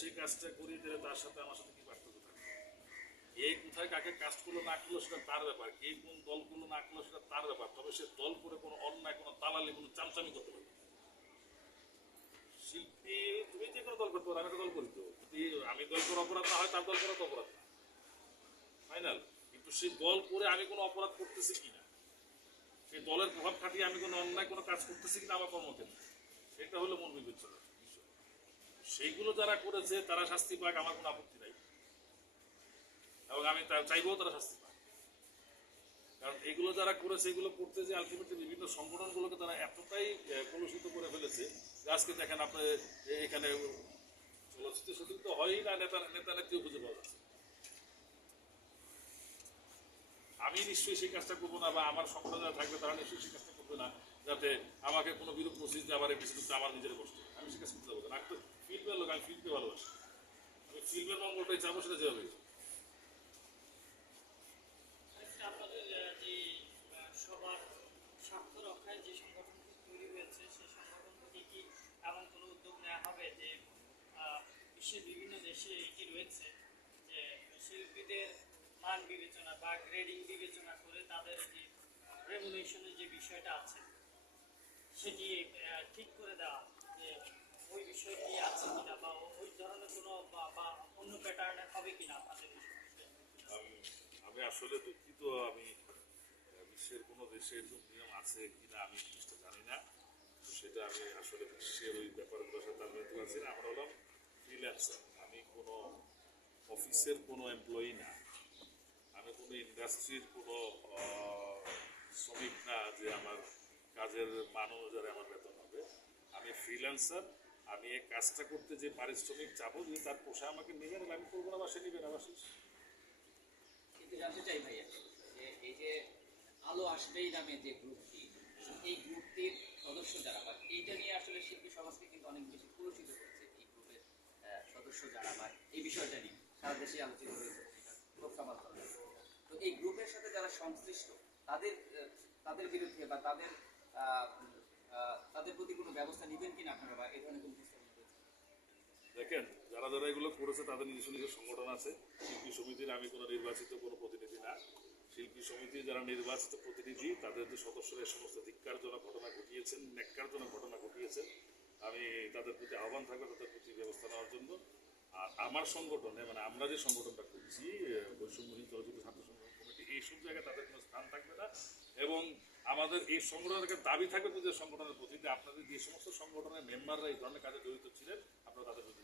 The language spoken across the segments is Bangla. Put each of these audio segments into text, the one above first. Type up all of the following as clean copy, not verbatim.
সেই কাজটা করি তাহলে তার সাথে আমার সাথে কি পার্থক্য থাকে? এই কোথায় কাকে কাজ করলো না করলো সেটা তার ব্যাপার, কে কোন দল করলো না করলো সেটা তার ব্যাপার। তবে সে দল করে কোনো অন্যায়, কোনো দালালি, কোনো চামচামি করতে পারবে। শিল্পী তুমি যে কোনো দল করতে পারো, আমি একটা দল করি তো, আমি দল করে অপরাধ না হয় তার দল করা তো অপরাধ না, ফাইনাল। কিন্তু সেই দল করে আমি কোনো অপরাধ করতেছি কিনা, সেই দলের প্রভাব খাটিয়ে আমি কোনো অন্যায় কোনো কাজ করতেছি কিনা আমার কর্মক্ষেত্রে, সেটা হলো মূল বিবেচনা বিষয়। সেইগুলো যারা করেছে তারা শাস্তি পাক, আমার কোনো আপত্তি নাই, এবং আমি চাইবো তারা শাস্তি পাক। কারণ এগুলো যারা করেছে, এগুলো করতে যে আলটিমেটলি বিভিন্ন সংগঠনগুলোকে তারা এতটাই কলুষিত করে ফেলেছে যে আজকে দেখেন আপনার এখানে চলচ্চিত্র শুটিং তো হয়ই না, নেতা নেত্রীও খুঁজে পাওয়া যাচ্ছে। আমি নিশ্চয়ই সেই কাজটা করবো না, বা আমার সংগঠন যারা থাকবে তারা নিশ্চয়ই সেই কাজটা করবে না, যাতে আমাকে কোনো বিরূপ মেসেজ দিয়ে আবার এই বিশেষত্ব আমার নিজের কষ্ট, আমি সে কাজ করতে পারবো না। তো ফিল্মের লোক, আমি ফিল্মকে ভালোবাসি, আমি ফিল্মের মঙ্গলটাই চাবো, সেটা যেভাবে আপনাদের যে সবার স্বার্থ রক্ষায় যে সংগঠনটি তৈরি হয়েছে, সেই সংগঠন থেকে কি এমন কোনো উদ্যোগ নেওয়া হবে যে বিশ্বের বিভিন্ন দেশে এটি রয়েছে যে শিল্পীদের মান বিবেচনা বা গ্রেডিং বিবেচনা করে তাদের যে রেমুনেশনের যে বিষয়টা আছে সেটি ঠিক করে দেওয়া, যে ওই বিষয়টি আছে কিনা বা ওই ধরনের কোনো বা অন্য প্যাটার্নে হবে কিনা আপনাদের? আমি আসলে দুঃখিত, আমি বিশ্বের কোনো দেশে এরকম নিয়ম আছে কিনা আমি জিনিসটা জানি না, তো সেটা আমি আসলে বিশ্বের ওই ব্যাপারগুলোর সাথে আমি তো আছি না। আমরা হলাম ফ্রিল্যান্সার, আমি কোনো অফিসের কোনো এমপ্লয়ি না, আমি কোনো ইন্ডাস্ট্রির কোনো শ্রমিক না যে আমার কাজের মান অনুযায়ী আমার বেতন হবে। আমি ফ্রিল্যান্সার, আমি এই কাজটা করতে যে পারিশ্রমিক চাবো, যদি তার পোষা আমাকে নেবেন, আমি করবো না, বা সে নেবেন, আবার শেষ। কিন্তু জানতে চাই ভাইয়া যে এই যে আলো আসবেই নামে যে গ্রুপটি, এই গ্রুপটির সদস্য যারা, বা এইটা নিয়ে আসলে শিল্পী সমাজকে কিন্তু অনেক বেশি কলুষিত করেছে। এই গ্রুপের সদস্য যারা, বা এই বিষয়টা নিয়ে সারা দেশে আলোচিত হয়েছে, ক্ষোভ সমালোচনা হয়েছে। তো এই গ্রুপের সাথে যারা সংশ্লিষ্ট, তাদের তাদের বিরুদ্ধে বা তাদের প্রতি কোনো ব্যবস্থা নেবেন কিনা আপনারা, বা এই ধরনের কোনো প্রস্তাব রয়েছে? দেখেন, যারা যারা এগুলো করেছে তাদের নিজস্ব নিজস্ব সংগঠন আছে। শিল্পী সমিতির আমি কোনো নির্বাচিত কোনো প্রতিনিধি না। শিল্পী সমিতির যারা নির্বাচিত প্রতিনিধি, তাদের যে সদস্যরা সমস্ত ধিক্কারজনক ঘটনা ঘটিয়েছেন, ন্যাক্কারজনক ঘটনা ঘটিয়েছেন, আমি তাদের প্রতি আহ্বান থাকবে তাদের প্রতি ব্যবস্থা নেওয়ার জন্য। আর আমার সংগঠনে, মানে আমরা যে সংগঠনটা করছি, বৈষম্যহীন চলচ্চিত্র ছাত্র সংগঠন কমিটি, এইসব জায়গায় তাদের কোনো স্থান থাকবে না। এবং আমাদের এই সংগঠনের দাবি থাকবে যে সংগঠনের প্রতি, যে আপনাদের যে সমস্ত সংগঠনের মেম্বাররা এই ধরনের কাজে জড়িত ছিলেন, আপনারা তাদের প্রতি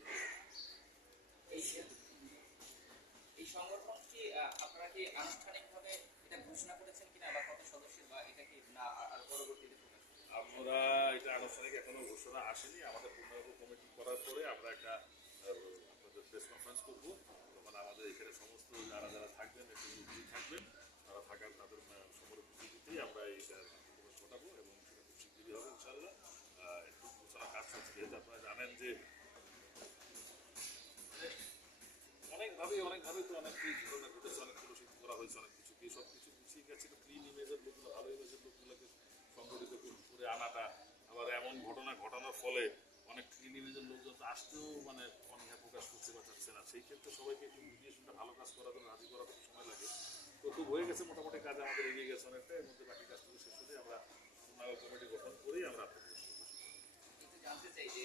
এই সংগঠনটি আপনারা কি আনুষ্ঠানিকভাবে এটা ঘোষণা করেছেন কিনা, বা কত সদস্যের, বা এটা কি না আর পরবর্তীতে প্রকাশ? আমরা এটা আনুষ্ঠানিক এখনো ঘোষণা আসেনি। আমাদের পূর্ণাঙ্গ কমিটি করার পরে আমরা একটা আপনাদের প্রেস কনফারেন্স করবো, তখন আমাদের এখানে সমস্ত যারা যারা থাকবেন, একটু উপস্থিত থাকবেন, তারা থাকার তাদের সময় উপস্থিতিতেই আমরা এইটা প্রকাশ ঘটাবো, এবং সেটা খুব শীঘ্রই হবে ইনশাল্লাহ। একটু ঘোষণা কাজ চলছে, যেহেতু আপনারা জানেন যে অনেকভাবেই তো অনেক ঘটনা ঘটেছে, অনেক কলুষিত করা হয়েছে অনেক কিছু, সব কিছু পিছিয়ে গেছে। ক্লিন ইমেজের লোকগুলো, ভালো ইমেজের লোকগুলোকে সংগঠিত করে আনাটা, আবার এমন ঘটনা ঘটানোর ফলে অনেক ক্লিন ইমেজের লোকজন তো আসতেও মানে অনীহা প্রকাশ করতে বা চাচ্ছে না। সেই ক্ষেত্রে সবাইকে একটু বুঝিয়ে শুনে ভালো কাজ করার জন্য রাজি করার সময় লাগে। তো খুব হয়ে গেছে, মোটামুটি কাজ আমাদের এগিয়ে গেছে অনেকটা। এর মধ্যে বাকি কাজটুকু শেষ হলে আমরা পূর্ণাঙ্গ কমিটি গঠন করেই আমরা আপনাদের কিন্তু জানতে চাই যে